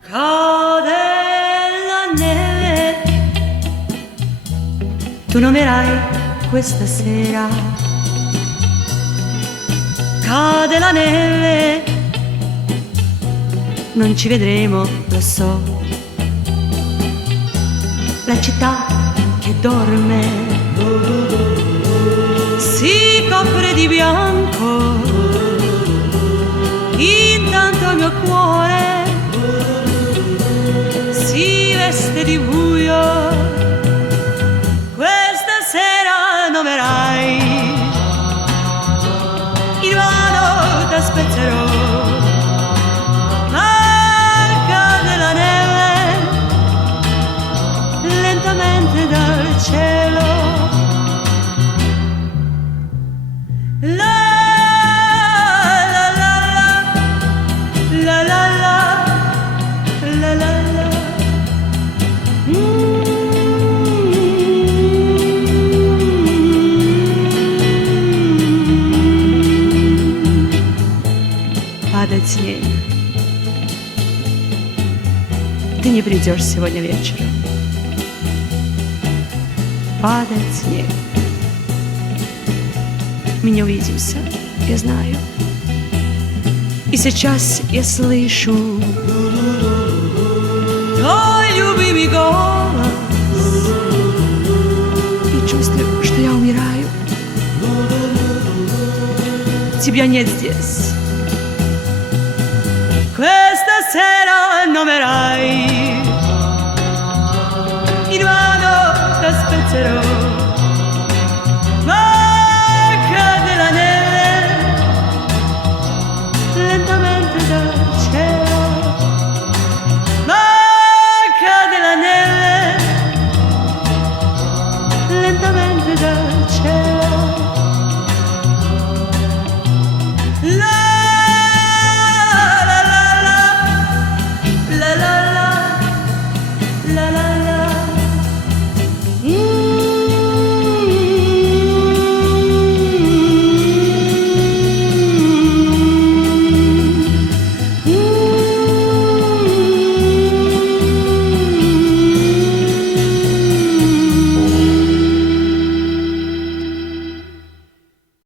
Cade la neve, tu non verrai questa sera. Cade la neve, non ci vedremo, lo so. La città che dorme si copre di bianco, intanto il mio cuore si veste di buio. Questa sera non verrai, invano t'aspetterò. Cade la neve lentamente dal cielo. La la la la la la la la la. Падать снег. Ты не придешь сегодня вечером. Падает снег. Мы не увидимся, я знаю. И сейчас я слышу твой любимый голос и чувствую, что я умираю. Тебя нет здесь. Questa sera non verrai, invano t'aspetterò.